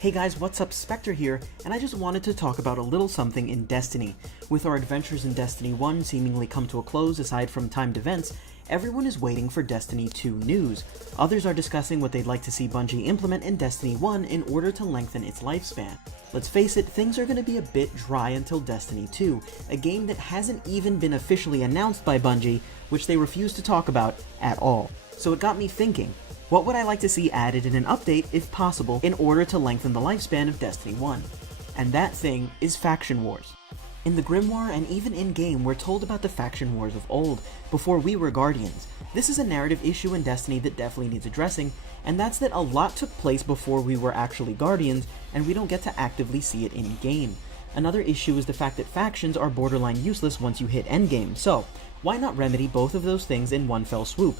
Hey guys, what's up? Spectre here, and I just wanted to talk about a little something in Destiny. With our adventures in Destiny 1 seemingly come to a close aside from timed events, everyone is waiting for Destiny 2 news. Others are discussing what they'd like to see Bungie implement in Destiny 1 in order to lengthen its lifespan. Let's face it, things are going to be a bit dry until Destiny 2, a game that hasn't even been officially announced by Bungie, which they refuse to talk about at all. So it got me thinking, what would I like to see added in an update, if possible, in order to lengthen the lifespan of Destiny 1? And that thing is Faction Wars. In the Grimoire and even in-game, we're told about the Faction Wars of old, before we were Guardians. This is a narrative issue in Destiny that definitely needs addressing, and that's that a lot took place before we were actually Guardians, and we don't get to actively see it in-game. Another issue is the fact that factions are borderline useless once you hit endgame, so why not remedy both of those things in one fell swoop?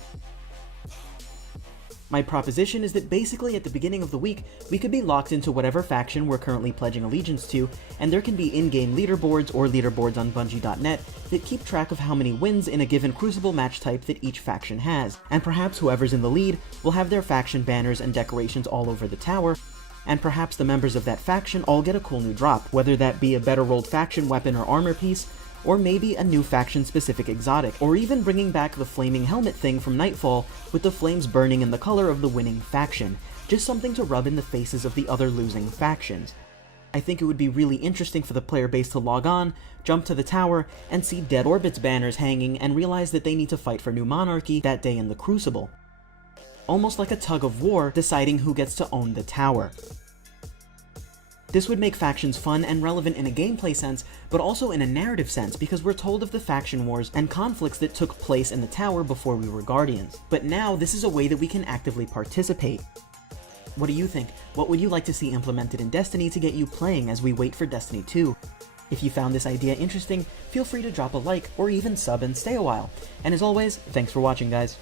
My proposition is that basically at the beginning of the week, we could be locked into whatever faction we're currently pledging allegiance to, and there can be in-game leaderboards or leaderboards on Bungie.net that keep track of how many wins in a given Crucible match type that each faction has, and perhaps whoever's in the lead will have their faction banners and decorations all over the tower, and perhaps the members of that faction all get a cool new drop, whether that be a better rolled faction weapon or armor piece, or maybe a new faction-specific exotic, or even bringing back the flaming helmet thing from Nightfall with the flames burning in the color of the winning faction, just something to rub in the faces of the other losing factions. I think it would be really interesting for the player base to log on, jump to the tower, and see Dead Orbit's banners hanging and realize that they need to fight for New Monarchy that day in the Crucible. Almost like a tug of war deciding who gets to own the tower. This would make factions fun and relevant in a gameplay sense, but also in a narrative sense because we're told of the faction wars and conflicts that took place in the tower before we were Guardians. But now this is a way that we can actively participate. What do you think? What would you like to see implemented in Destiny to get you playing as we wait for Destiny 2? If you found this idea interesting, feel free to drop a like or even sub and stay a while. And as always, thanks for watching, guys.